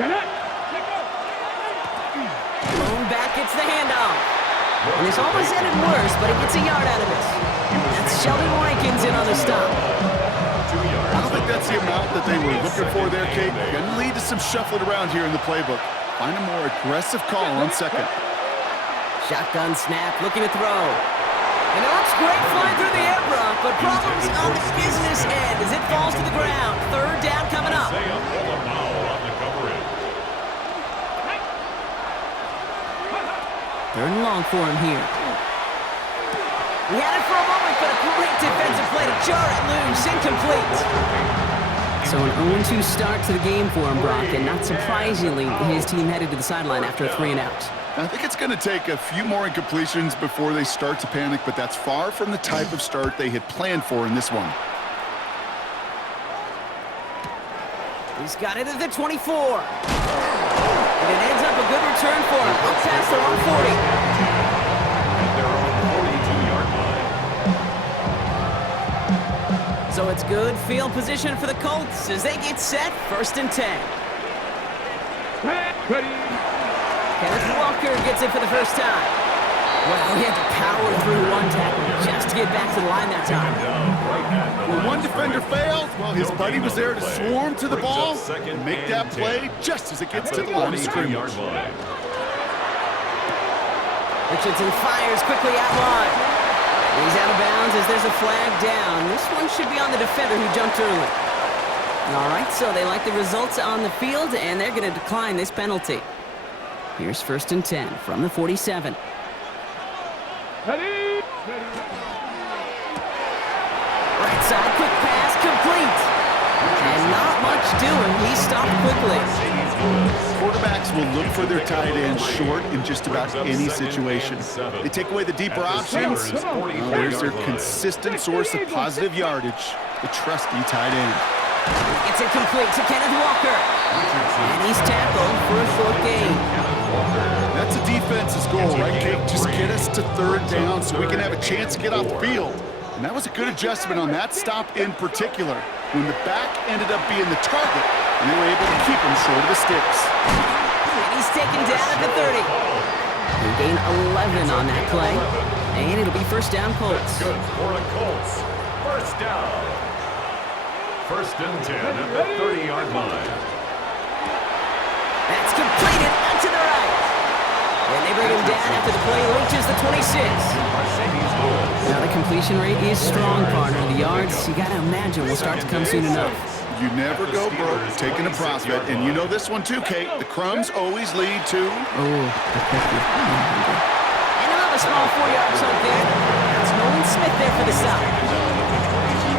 Blown back gets the handoff. And it's almost ended worse, but he gets a yard out of this. That's Sheldon Rankins in on the stop. I don't think that's the amount that they were looking for there, Kate. Going to lead to some shuffling around here in the playbook. Find a more aggressive call on second. Shotgun snap, looking to throw. And it looks great flying through the air, Brock, but problems on the business end as it falls to the ground. Third down coming up. Third and long for him here. He had it for a moment, but a great defensive play to jar it loose, incomplete. So an 0-2 start to the game for him, Brock, and not surprisingly, his team headed to the sideline after a 3-and-out. I think it's going to take a few more incompletions before they start to panic, but that's far from the type of start they had planned for in this one. He's got it at the 24. And it ends up a good return for him. Up past their own 40. Their own 42-yard line. So it's good field position for the Colts as they get set, 1st and 10. Kenneth Walker gets it for the first time. Well, he had to power through one tackle just to get back to the line that time. When one defender failed, well, his buddy was there to swarm to the ball and make that play just as it gets to the line of scrimmage. Richardson fires quickly out wide. He's out of bounds as there's a flag down. This one should be on the defender who jumped early. All right, so they like the results on the field, and they're going to decline this penalty. Here's 1st and 10 from the 47. Right side, quick pass, complete. And not much doing. He stopped quickly. Quarterbacks will look for their tight ends short in just about any situation. They take away the deeper options. Well, there's their consistent source of positive yardage, the trusty tight end. It's incomplete to Kenneth Walker. And he's tackled for a short gain. That's a defense's goal, right, Kate? Just get us to 3rd down so we can have a chance to get off the field. And that was a good adjustment on that stop in particular, when the back ended up being the target, and they were able to keep him short of the sticks. And he's taken down at the 30. They gain 11 on that play, and it'll be 1st down Colts. Good for a Colts. 1st down. 1st and 10 at the 30-yard line. That's completed out to the right. And they bring him down after the play reaches the 26. Now the completion rate is strong, partner. The yards, you got to imagine, will start to come soon enough. You never go broke taking a profit, and you know this one too, Kate. The crumbs always lead to... Oh, and he'll have a small 4-yard chunk there. That's Nolan Smith there for the stop.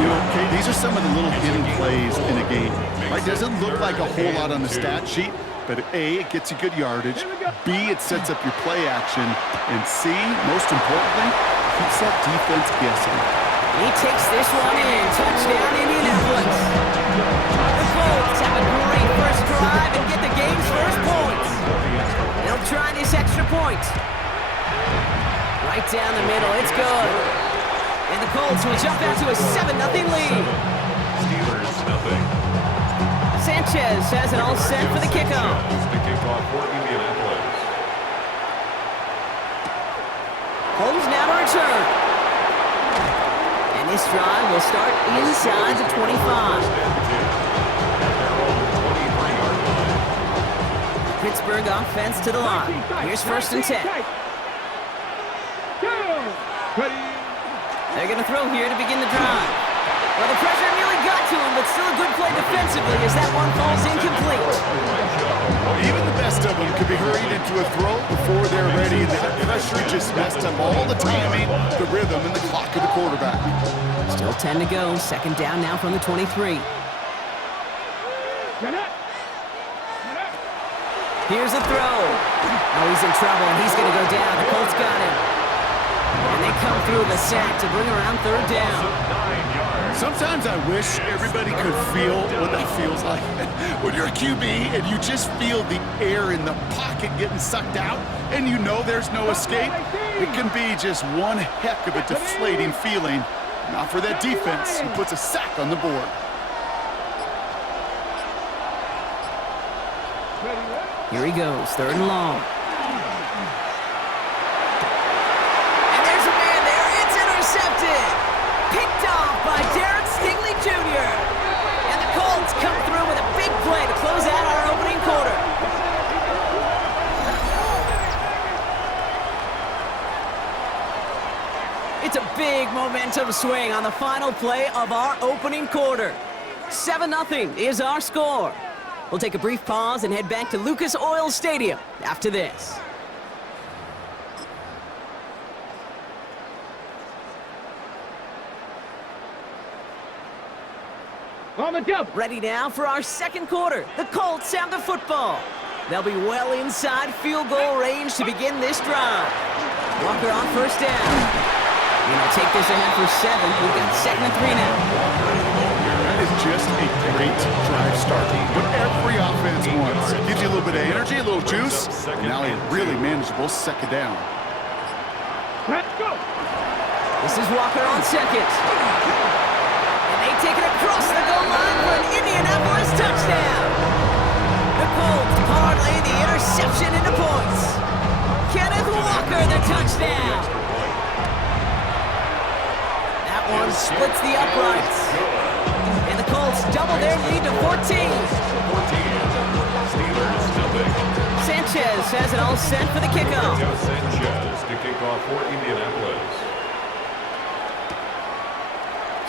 You know, Kate, these are some of the little hidden plays in a game. Right? Doesn't look like a whole lot on the stat sheet, but A, it gets you good yardage. B, it sets up your play action. And C, most importantly, keeps that defense guessing. He takes this one in. Touchdown, Indianapolis. The Colts have a great first drive and get the game's first points. They'll try this extra point. Right down the middle. It's good. And the Colts will jump out to a 7-0 lead. Steelers, nothing. Sanchez has it all set for the kickoff. The kickoff for Indianapolis. Holmes now to return. And this drive will start inside the 25. Pittsburgh offense to the line. Here's 1st and 10. They're going to throw here to begin the drive. Well, the pressure nearly got to him, but still a good play defensively as that one falls incomplete. Even the best of them could be hurried into a throw before they're ready. That pressure just messed up all the timing, the rhythm, and the clock of the quarterback. Still 10 to go. 2nd down now from the 23. Here's a throw. Oh, he's in trouble, and he's going to go down. The Colts got him. And they come through the sack to bring around 3rd down. Sometimes I wish everybody could feel what that feels like. When you're a QB and you just feel the air in the pocket getting sucked out and you know there's no escape, it can be just one heck of a deflating feeling. Not for that defense who puts a sack on the board. Here he goes, 3rd and long. And there's a man there. It's intercepted. Picked off by Derek Stingley Jr. And the Colts come through with a big play to close out our opening quarter. It's a big momentum swing on the final play of our opening quarter. 7-0 is our score. We'll take a brief pause and head back to Lucas Oil Stadium after this. On the jump. Ready now for our second quarter. The Colts have the football. They'll be well inside field goal range to begin this drive. Walker on 1st down. We'll take this ahead for 7. We've got 2nd and 3 now. That is just a great drive start. What every offense wants. Gives you a little bit of energy, a little juice, and now a really manageable 2nd down. Let's go. This is Walker on 2nd. And they take it across the goal line for an Indianapolis touchdown. The Colts parlay the interception into points. Kenneth Walker, the touchdown. That one splits the uprights. And the Colts double their lead to 14. Sanchez has it all set for the kickoff. Sanchez to kick off for Indianapolis.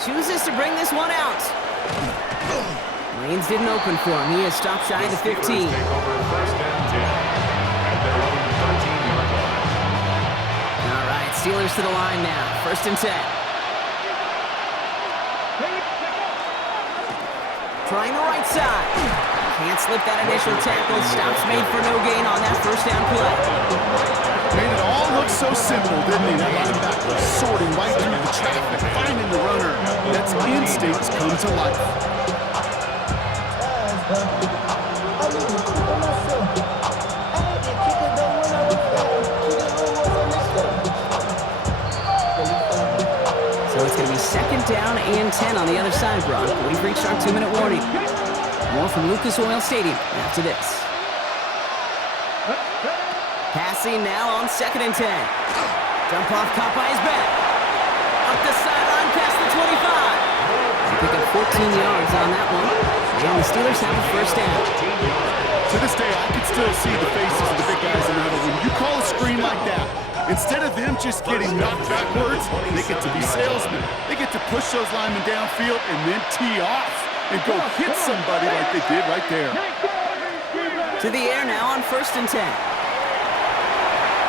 Chooses to bring this one out. Lanes didn't open for him. He has stopped shy of the 15. Take over 1st and 10 at their own 13-yard line. All right, Steelers to the line now. 1st and 10. Trying the right side. Can't slip that initial tackle. Stops made for no gain on that 1st down play. Made it all look so simple, didn't he? That linebacker sorting right through the traffic, finding the runner. That's instincts come to life. So it's going to be 2nd down and 10 on the other side, Brock. We've reached our 2-minute warning. More from Lucas Oil Stadium after this. Passing now on 2nd and 10. Dump off caught by his back. Up the sideline past the 25. They pick up 14 yards on that one. And the Steelers have a 1st down. To this day, I can still see the faces of the big guys in the huddle. When you call a screen like that, instead of them just getting knocked backwards, they get to be salesmen. They get to push those linemen downfield and then tee off and go hit somebody like they did right there. To the air now on 1st and 10.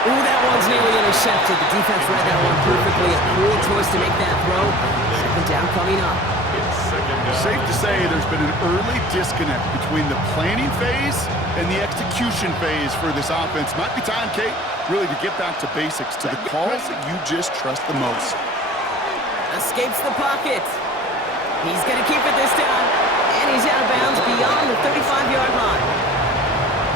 Ooh, that one's nearly intercepted. The defense read that one perfectly. A cool choice to make that throw. 2nd down coming up. Safe to say there's been an early disconnect between the planning phase and the execution phase for this offense. Might be time, Kate, really to get back to basics, to the calls that you just trust the most. Escapes the pocket. He's going to keep it this time. And he's out of bounds beyond the 35-yard line.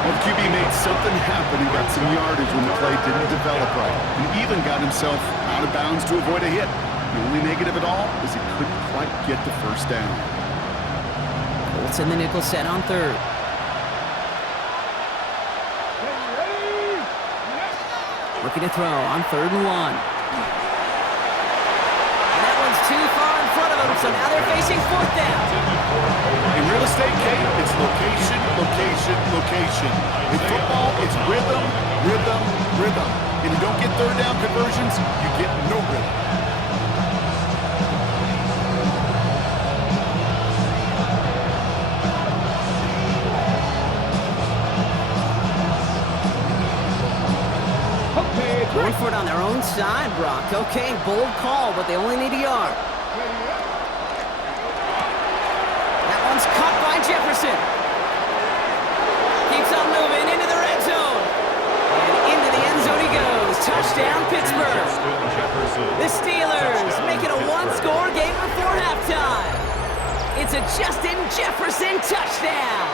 Well, the QB made something happen and got some yardage when the play didn't develop right. And even got himself out of bounds to avoid a hit. The only negative at all is he couldn't quite get the 1st down. Colts in the nickel set on 3rd. Looking to throw on 3rd and 1. And that one's too far in front of him, so now they're facing 4th down. In real estate, Kate, it's location, location, location. In football, it's rhythm, rhythm, rhythm. And you don't get 3rd down conversions, you get no rhythm. Going for it on their own side, Brock. Okay, bold call, but they only need a yard. That one's caught by Jefferson. Keeps on moving into the red zone. And into the end zone he goes. Touchdown, Pittsburgh. The Steelers make it a one-score game before halftime. It's a Justin Jefferson touchdown.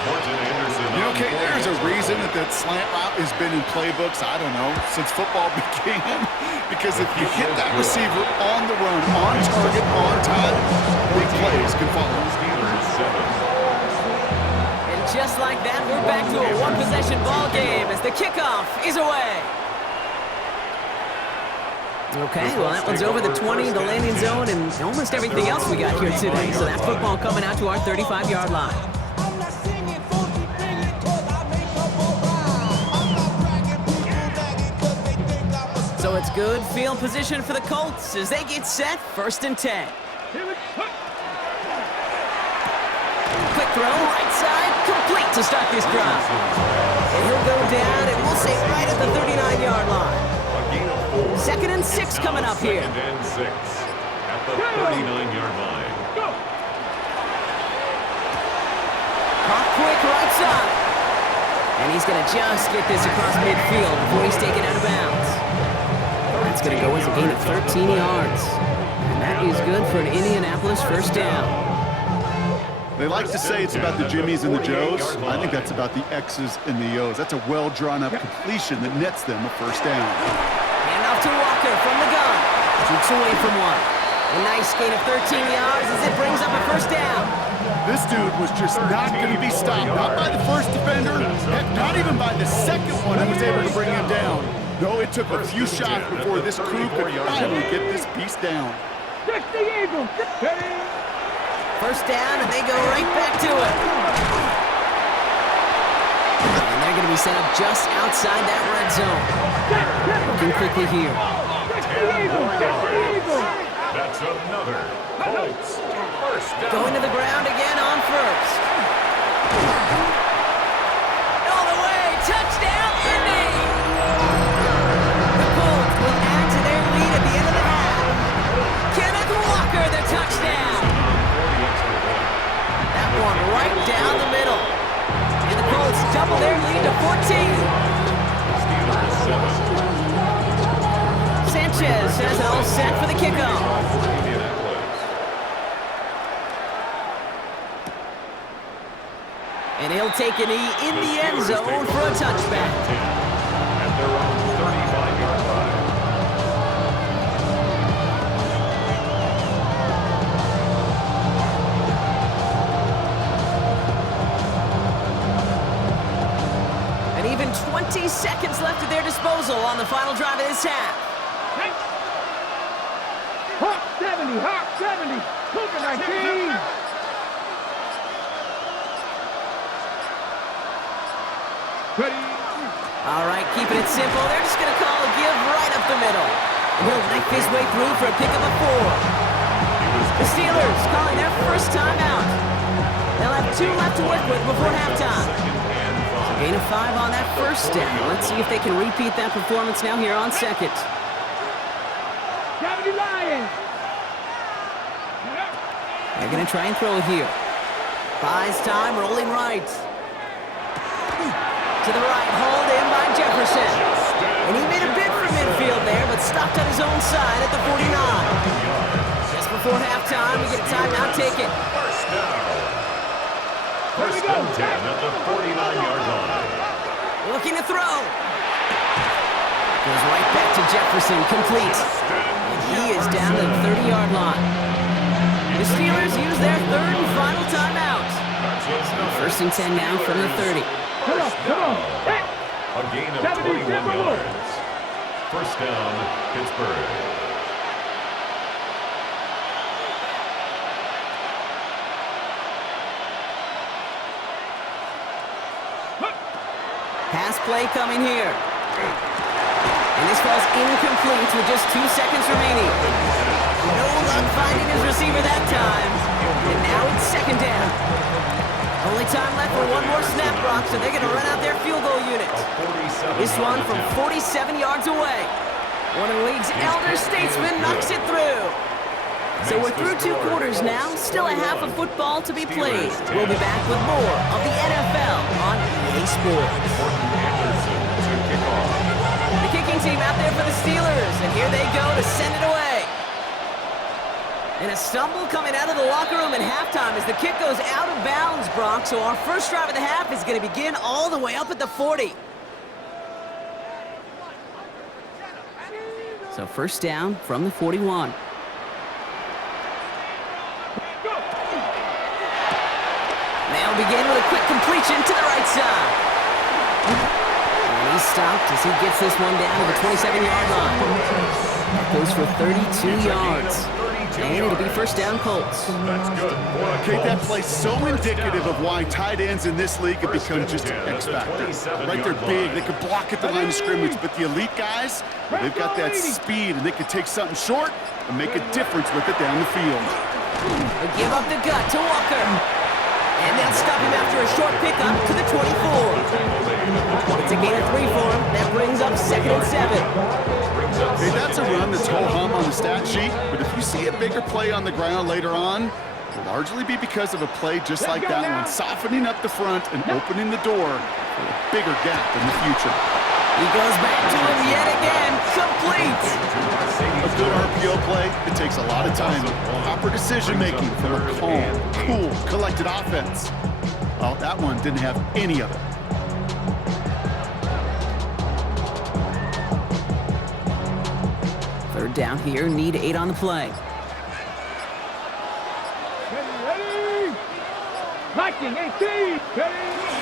You know, Kate, there's a reason that slant route has been in playbooks, I don't know, since football began. Because if you hit that receiver on the run, on target, on time, big plays can follow. And just like that, we're back to a one-possession ball game as the kickoff is away. Okay, well, that one's over the 20, the landing zone, and almost everything else we got here today. So that football coming out to our 35-yard line. So it's good field position for the Colts as they get set, 1st and 10. Quick throw, right side, complete to start this drive. And he'll go down, and we'll say right at the 39-yard line. 2nd and 6 coming up here. 2nd and 6 at the 39-yard line. Caught quick right side. And he's going to just get this across midfield before he's taken out of bounds. That's going to go as a gain of 13 yards. And that is good for an Indianapolis 1st down. They like to say it's about the Jimmies and the Joes. I think that's about the X's and the O's. That's a well-drawn-up completion that nets them a 1st down. Hand off to Walker from the gun. Shoots away from one. A nice gain of 13 yards as it brings up a 1st down. This dude was just not going to be stopped. Not by the first defender. Heck, not even by the second one who was able to bring him down. No, it took a few shots before this crew could finally get this piece down. 60 Eagles. 1st down, and they go right back to it. And they're going to be set up just outside that red zone. Looking quickly here. That's another Colts 1st down. Going to the ground again on 1st. All the way, touchdown, Indy! The Colts will add to their lead at the end of the half. Kenneth Walker, the touchdown. That one right down the middle. And the Colts double their lead to 14. Sanchez has it all set for the kickoff. And he'll take a knee in the end zone for a touchback. At their own 35-yard line. And even 20 seconds left at their disposal on the final drive of this half. Hawk 70, Cougar 19. Ready. All right, keeping it simple. They're just going to call a give right up the middle. And he'll knife his way through for a pickup of 4. The Steelers calling their 1st time out. They'll have 2 left to work with before halftime. So gain of 5 on that 1st down. Let's see if they can repeat that performance now here on 2nd. 70 Lions. They're going to try and throw it here. Buys time, rolling right. To the right, hauled in by Jefferson. And he made a bid for midfield there, but stopped on his own side at the 49. Just before halftime, we get a timeout taken. 1st down. 1st and 10 at the 49-yard line. Looking to throw. Goes right back to Jefferson, complete. And he is down to the 30-yard line. The Steelers use their 3rd and final timeout. 1st and 10 now from the 30. Come on. A gain of 21 yards. 1st down, Pittsburgh. Pass play coming here. And this falls incomplete with just 2 seconds remaining. No luck finding his receiver that time. And now it's 2nd down. Only time left for one more snap, Brock, so they're going to run out their field goal unit. This one from 47 yards away. One of the league's elder statesmen knocks it through. So we're through 2 quarters now. Still a half of football to be played. We'll be back with more of the NFL on EA Sports. The kicking team out there for the Steelers, and here they go to send it away. And a stumble coming out of the locker room at halftime as the kick goes out of bounds, Brock. So our first drive of the half is going to begin all the way up at the 40. So 1st down from the 41. Nailed begin with a quick completion to the right side. And he's stopped as he gets this one down to the 27-yard line. That goes for 32 yards. And it'll be first down Colts. That's good. Okay, that play's so indicative of why tight ends in this league have become just an X factor. Right, they're big, they can block at the line of scrimmage, but the elite guys, well, they've got that speed and they can take something short and make a difference with it down the field. They give up the gut to Walker. And they'll stop him after a short pickup to the 24. It's a gain of 3 for him. That brings up 2nd and 7. Hey, that's a run that's ho-hum on the stat sheet, but if you see a bigger play on the ground later on, it'll largely be because of a play just like that one, softening up the front and opening the door for a bigger gap in the future. He goes back to him yet again. Complete. A good RPO play, it takes a lot of time, proper decision-making from a calm, cool, collected offense. Well, that one didn't have any of it. Third down here, need 8 on the play. Ready? Liking 18. Ready?